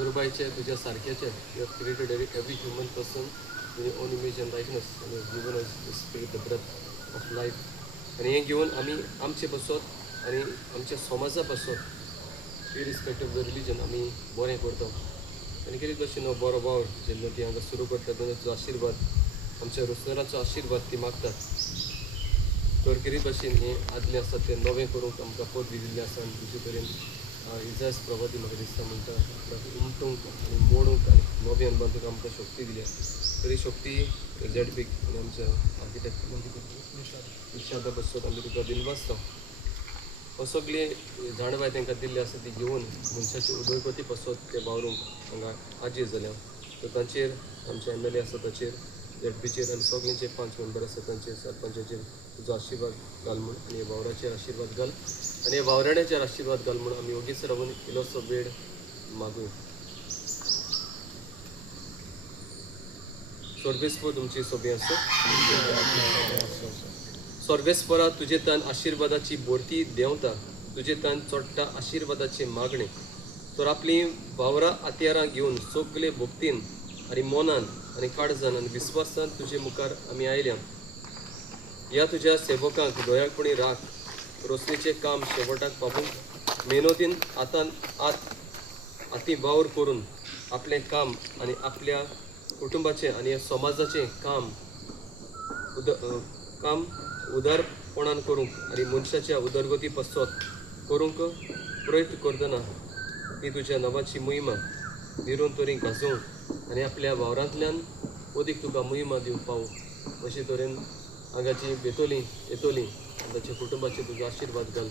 स्वरूपाचे तुझ्या सारख्याचे you have created every human person in your own image and likeness आनी given us the spirit the breath of life आनी हें घेवन आमी आमचे बसत आनी आमच्या समाजा बसत इरिस्पेक्ट ऑफ द रिलीजन आमी बरें करता आनी कितें भशेन हो बरो वावर जेन्ना ती हांगा सुरू करता तेन्ना तुजो आशिर्वाद आमच्या रुसणाराचो आशिर्वाद ती मागतात तर कितें भशेन हें आदलें आसा तें नवें करूंक आमकां पद दिल्लें आसा आनी तुजे तरेन इजाज प्रभाती म्हाका दिसता म्हणटा उमटूंक आनी मोडूंक आनी नव्यान बांदूंक आमकां शक्ती दिल्या तरी शक्ती झेडपीक आनी आमच्या आर्किटेक्ट निशादा बसत आमी तुका दिनवासता हो सगळी जाणवाय तांकां दिल्ली आसा ती घेवन मनशाची उदरगती पासत ते वावरूंक हांगा आजीर जाल्या तर तांचेर आमचे MLA आसा ताचेर झेडपीचेर आनी सगळ्यांचे 5 मेंबर आसा तांचेर सरपंचाचेर तुजो आशिर्वाद घाल म्हूण आनी ह्या वावराचेर आशिर्वाद घाल आनी ह्या वावराड्याचेर आशिर्वाद घाल म्हूण आमी ओगीच रावून इल्लोसो वेळ मागूं स्वर्गेस्पर तुमची सोबी आसो स्वर्गेस्परा तुजे तान आशिर्वादाची बोरती देंवता तुजे तान चोडटा आशिर्वादाचे मागणे तर आपली वावरां हातयारां घेवन सगळे भोगतीन आनी मोनान आनी काळजान आनी विस्वासान तुजे मुखार आमी आयल्या ह्या तुज्या सेवकांक दोयाळपणी राख रोसणेचें काम शेवटाक पावूंक मेहनतीन हाती वावर करून आपलें काम आनी आपल्या कुटुंबाचें आनी समाजाचें काम उदारपणान करूंक आनी मनशाच्या उदरगती पासत करूंक प्रयत्न करतना ती तुज्या नांवाची मोहिमा निरून तरी गाजोवंक आनी आपल्या वावरांतल्यान अदीक तुका मोहिमा दिवंक पावूं अशे तरेन हांगाची बेतोली येतोली आनी ताच्या कुटुंबाचेर तुजो आशिर्वाद घाल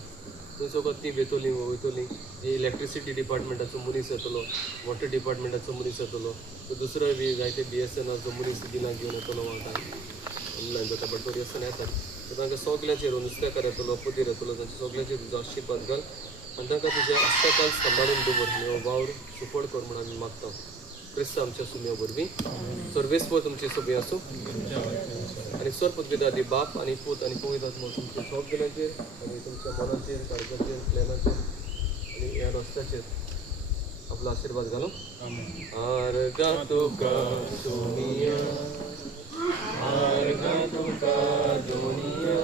थंय सगळ्यात ती बेतोली वयतली जी इलेक्ट्रिसिटी डिपार्टमेंटाचो मनीस येतलो वॉटर डिपार्टमेंटाचो मनीस येतलो तो दुसरोय बी जायते BSNLचो मनीस बिलां घेवन येतलो वावरता ऑनलायन जाता बटोरियसन येतात तर तांकां सगळ्यांचेर नुस्तेकार येतलो पदीर येतलो तांच्या सगळ्यांचेर तुजो आशिर्वाद घाल आनी तांकां तुजे आस्ताकाल सांबाळून दवर हो वावर सुपड कर म्हूण आमी मागता क्रिस्त आमच्या सुम्या वरवीं सर्वेस्पर तुमची सोबी आसूं आनी सर पदवीदादी बाप आनी पूत आनी पवित्र आत्मा तुमच्या सगळ्यांचेर आनी तुमच्या मनाचेर काळजाचेर प्लॅनाचेर आनी ह्या रस्त्याचेर आपलो आशिर्वाद घालो आर्गा तुका सोनिया आर्गा तुका दोनिया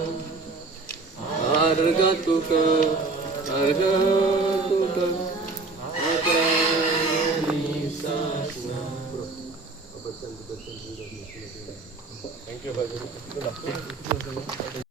आर्गा तुका Thank you,